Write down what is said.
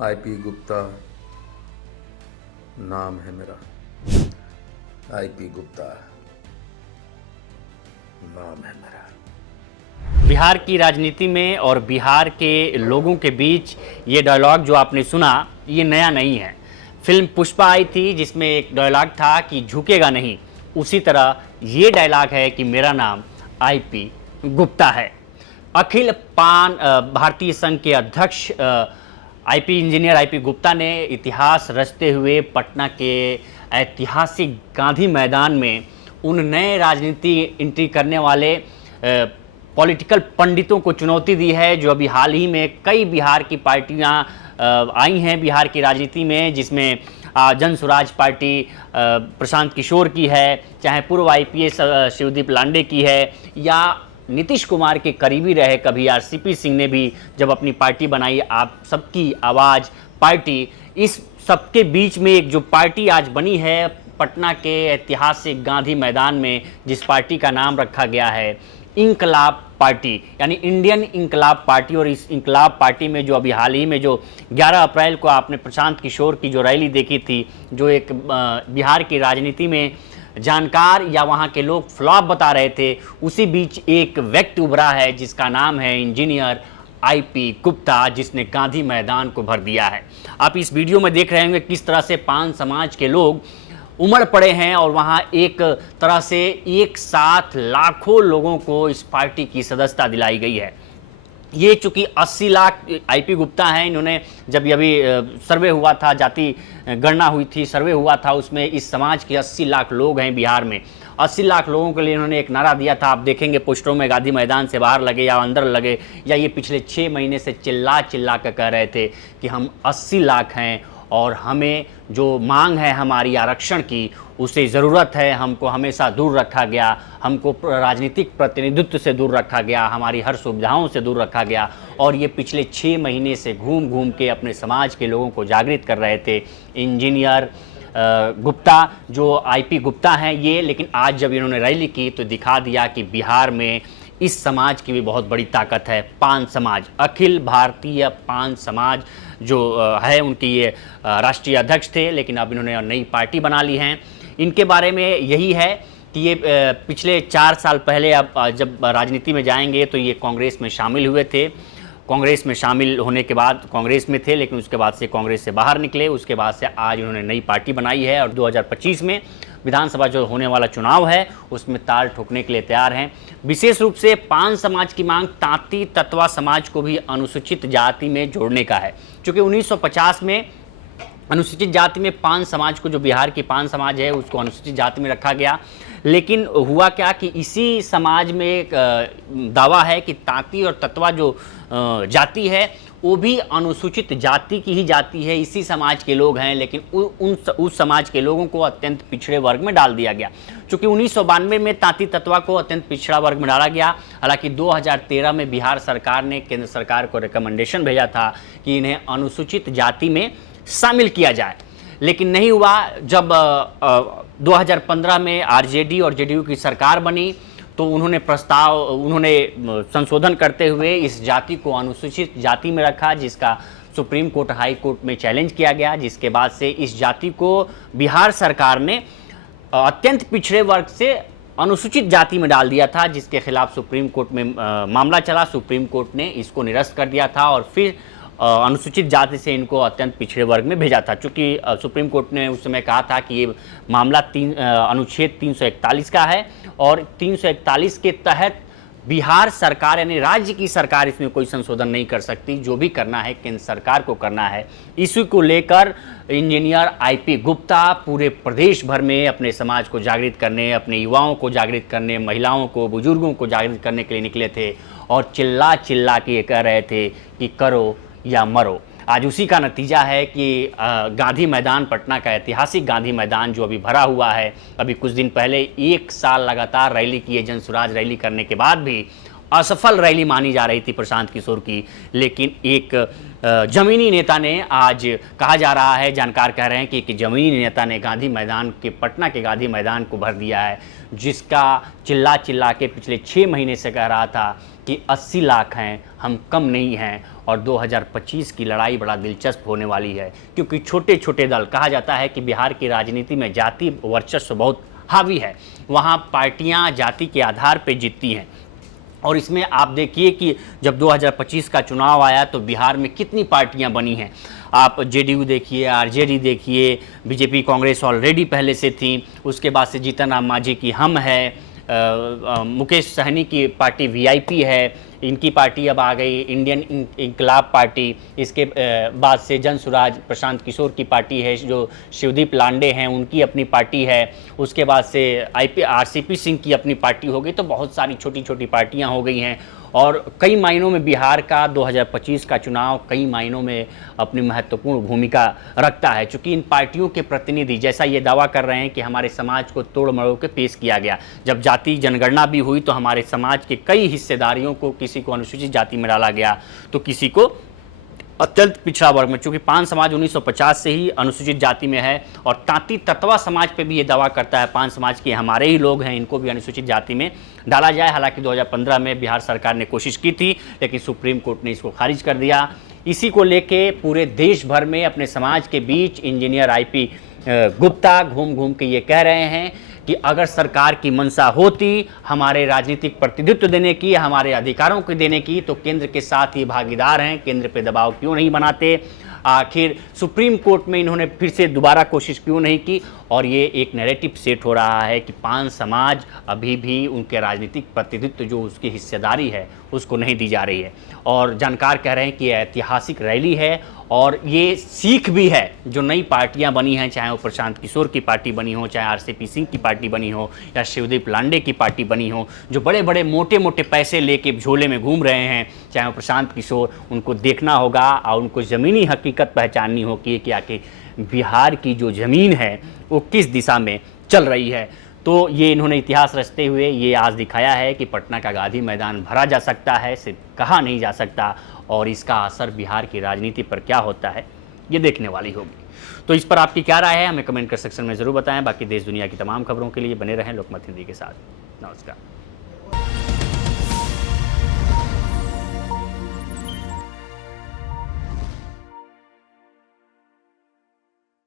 IP Gupta नाम है मेरा। आईपी गुप्ता नाम है मेरा। बिहार की राजनीति में और बिहार के लोगों के बीच ये डायलॉग जो आपने सुना ये नया नहीं है। फिल्म पुष्पा आई थी जिसमें एक डायलॉग था कि झुकेगा नहीं, उसी तरह ये डायलॉग है कि मेरा नाम आईपी गुप्ता है। अखिल पान भारतीय संघ के अध्यक्ष आईपी इंजीनियर आईपी गुप्ता ने इतिहास रचते हुए पटना के ऐतिहासिक गांधी मैदान में उन नए राजनीति एंट्री करने वाले पॉलिटिकल पंडितों को चुनौती दी है जो अभी हाल ही में कई बिहार की पार्टियां आई हैं बिहार की राजनीति में, जिसमें जन स्वराज पार्टी प्रशांत किशोर की है, चाहे पूर्व आईपीएस शिवदीप लांडे की है, या नीतीश कुमार के करीबी रहे कभी आरसीपी सिंह ने भी जब अपनी पार्टी बनाई आप सबकी आवाज़ पार्टी। इस सबके बीच में एक जो पार्टी आज बनी है पटना के ऐतिहासिक गांधी मैदान में, जिस पार्टी का नाम रखा गया है इंकलाब पार्टी, यानी इंडियन इंकलाब पार्टी। और इस इंकलाब पार्टी में जो अभी हाल ही में जो 11 अप्रैल को आपने प्रशांत किशोर की जो रैली देखी थी, जो एक बिहार की राजनीति में जानकार या वहाँ के लोग फ्लॉप बता रहे थे, उसी बीच एक व्यक्ति उभरा है जिसका नाम है इंजीनियर आईपी गुप्ता, जिसने गांधी मैदान को भर दिया है। आप इस वीडियो में देख रहे होंगे किस तरह से पान समाज के लोग उमड़ पड़े हैं और वहाँ एक तरह से एक साथ लाखों लोगों को इस पार्टी की सदस्यता दिलाई गई है। ये चूँकि 80 लाख आईपी गुप्ता हैं, इन्होंने जब अभी सर्वे हुआ था, जाति गणना हुई थी, सर्वे हुआ था, उसमें इस समाज के 80 लाख लोग हैं बिहार में। 80 लाख लोगों के लिए इन्होंने एक नारा दिया था, आप देखेंगे पोस्टरों में, गांधी मैदान से बाहर लगे या अंदर लगे, या ये पिछले 6 महीने से चिल्ला चिल्ला कर कह रहे थे कि हम 80 लाख हैं और हमें जो मांग है हमारी आरक्षण की उसे ज़रूरत है, हमको हमेशा दूर रखा गया, हमको राजनीतिक प्रतिनिधित्व से दूर रखा गया, हमारी हर सुविधाओं से दूर रखा गया। और ये पिछले 6 महीने से घूम घूम के अपने समाज के लोगों को जागृत कर रहे थे इंजीनियर गुप्ता, जो आईपी गुप्ता हैं ये। लेकिन आज जब इन्होंने रैली की तो दिखा दिया कि बिहार में इस समाज की भी बहुत बड़ी ताकत है। पान समाज, अखिल भारतीय पान समाज जो है, उनकी ये राष्ट्रीय अध्यक्ष थे, लेकिन अब इन्होंने नई पार्टी बना ली है। इनके बारे में यही है कि ये पिछले 4 साल पहले अब जब राजनीति में जाएंगे तो ये कांग्रेस में शामिल हुए थे। कांग्रेस में शामिल होने के बाद कांग्रेस में थे, लेकिन उसके बाद से कांग्रेस से बाहर निकले। उसके बाद से आज उन्होंने नई पार्टी बनाई है और 2025 में विधानसभा जो होने वाला चुनाव है उसमें ताल ठोकने के लिए तैयार हैं। विशेष रूप से पान समाज की मांग तांती तत्वा समाज को भी अनुसूचित जाति में जोड़ने का है, क्योंकि 1950 में अनुसूचित जाति में पान समाज को, जो बिहार की पान समाज है, उसको अनुसूचित जाति में रखा गया। लेकिन हुआ क्या कि इसी समाज में एक दावा है कि तांती और तत्वा जो जाति है वो भी अनुसूचित जाति की ही जाति है, इसी समाज के लोग हैं, लेकिन उस समाज के लोगों को अत्यंत पिछड़े वर्ग में डाल दिया गया। चूँकि 1992 में तांती तत्वा को अत्यंत पिछड़ा वर्ग में डाला गया। हालांकि 2013 में बिहार सरकार ने केंद्र सरकार को रिकमेंडेशन भेजा था कि इन्हें अनुसूचित जाति में शामिल किया जाए, लेकिन नहीं हुआ। जब 2015 में आरजेडी और जेडीयू की सरकार बनी तो उन्होंने संशोधन करते हुए इस जाति को अनुसूचित जाति में रखा, जिसका सुप्रीम कोर्ट, हाई कोर्ट में चैलेंज किया गया, जिसके बाद से इस जाति को बिहार सरकार ने अत्यंत पिछड़े वर्ग से अनुसूचित जाति में डाल दिया था, जिसके खिलाफ सुप्रीम कोर्ट में मामला चला। सुप्रीम कोर्ट ने इसको निरस्त कर दिया था और फिर अनुसूचित जाति से इनको अत्यंत पिछड़े वर्ग में भेजा था। चूँकि सुप्रीम कोर्ट ने उस समय कहा था कि ये मामला अनुच्छेद 341 का है और 341 के तहत बिहार सरकार यानी राज्य की सरकार इसमें कोई संशोधन नहीं कर सकती, जो भी करना है केंद्र सरकार को करना है। इसी को लेकर इंजीनियर आईपी गुप्ता पूरे प्रदेश भर में अपने समाज को जागृत करने, अपने युवाओं को जागृत करने, महिलाओं को, बुजुर्गों को जागृत करने के लिए निकले थे और चिल्ला चिल्ला के कह रहे थे कि करो या मरो। आज उसी का नतीजा है कि गांधी मैदान, पटना का ऐतिहासिक गांधी मैदान जो अभी भरा हुआ है, अभी कुछ दिन पहले 1 साल लगातार रैली की है, जन स्वराज रैली करने के बाद भी असफल रैली मानी जा रही थी प्रशांत किशोर की, लेकिन एक जमीनी नेता ने, आज कहा जा रहा है, जानकार कह रहे हैं कि एक जमीनी नेता ने गांधी मैदान के, पटना के गांधी मैदान को भर दिया है, जिसका चिल्ला चिल्ला के पिछले 6 महीने से कह रहा था कि 80 लाख हैं, हम कम नहीं हैं। और 2025 की लड़ाई बड़ा दिलचस्प होने वाली है, क्योंकि छोटे छोटे दल, कहा जाता है कि बिहार की राजनीति में जाति वर्चस्व बहुत हावी है, वहाँ पार्टियाँ जाति के आधार पर जीतती हैं। और इसमें आप देखिए कि जब 2025 का चुनाव आया तो बिहार में कितनी पार्टियां बनी हैं। आप जेडीयू देखिए, आरजेडी देखिए, बीजेपी कांग्रेस ऑलरेडी पहले से थी, उसके बाद से जीतन राम मांझी की हम है, मुकेश सहनी की पार्टी वीआईपी है, इनकी पार्टी अब आ गई इंडियन इंकलाब पार्टी, इसके बाद से जन सुराज प्रशांत किशोर की पार्टी है, जो शिवदीप लांडे हैं उनकी अपनी पार्टी है, उसके बाद से आरसीपी सिंह की अपनी पार्टी हो गई। तो बहुत सारी छोटी छोटी पार्टियां हो गई हैं और कई मायनों में बिहार का 2025 का चुनाव कई मायनों में अपनी महत्वपूर्ण भूमिका रखता है, चूँकि इन पार्टियों के प्रतिनिधि जैसा ये दावा कर रहे हैं कि हमारे समाज को तोड़ मरोड़ के पेश किया गया। जब जाति जनगणना भी हुई तो हमारे समाज के कई हिस्सेदारियों को, किसी को अनुसूचित जाति में डाला गया तो किसी को अत्यंत पिछड़ा वर्ग में, चूंकि पान समाज 1950 से ही अनुसूचित जाति में है और तांती तत्वा समाज पे भी ये दावा करता है, पान समाज के हमारे ही लोग हैं, इनको भी अनुसूचित जाति में डाला जाए। हालांकि 2015 में बिहार सरकार ने कोशिश की थी, लेकिन सुप्रीम कोर्ट ने इसको खारिज कर दिया। इसी को लेके पूरे देश भर में अपने समाज के बीच इंजीनियर IP गुप्ता घूम घूम के ये कह रहे हैं कि अगर सरकार की मंशा होती हमारे राजनीतिक प्रतिनिधित्व देने की, हमारे अधिकारों को देने की, तो केंद्र के साथ ही भागीदार हैं, केंद्र पे दबाव क्यों नहीं बनाते, आखिर सुप्रीम कोर्ट में इन्होंने फिर से दोबारा कोशिश क्यों नहीं की। और ये एक नैरेटिव सेट हो रहा है कि पान समाज अभी भी उनके राजनीतिक प्रतिनिधित्व जो उसकी हिस्सेदारी है उसको नहीं दी जा रही है। और जानकार कह रहे हैं कि ऐतिहासिक रैली है और ये सीख भी है जो नई पार्टियां बनी हैं, चाहे वो प्रशांत किशोर की पार्टी बनी हो, चाहे आरसीपी सिंह की पार्टी बनी हो या शिवदीप लांडे की पार्टी बनी हो, जो बड़े बड़े मोटे मोटे पैसे लेके झोले में घूम रहे हैं, चाहे वो प्रशांत किशोर, उनको देखना होगा और उनको ज़मीनी हकीकत पहचाननी होगी कि आखिर बिहार की जो ज़मीन है वो किस दिशा में चल रही है। तो ये इन्होंने इतिहास रचते हुए ये आज दिखाया है कि पटना का गांधी मैदान भरा जा सकता है, सिर्फ कहा नहीं जा सकता, और इसका असर बिहार की राजनीति पर क्या होता है ये देखने वाली होगी। तो इस पर आपकी क्या राय है हमें कमेंट कर सेक्शन में ज़रूर बताएं। बाकी देश दुनिया की तमाम खबरों के लिए बने रहें लोकमत हिंदी के साथ। नमस्कार।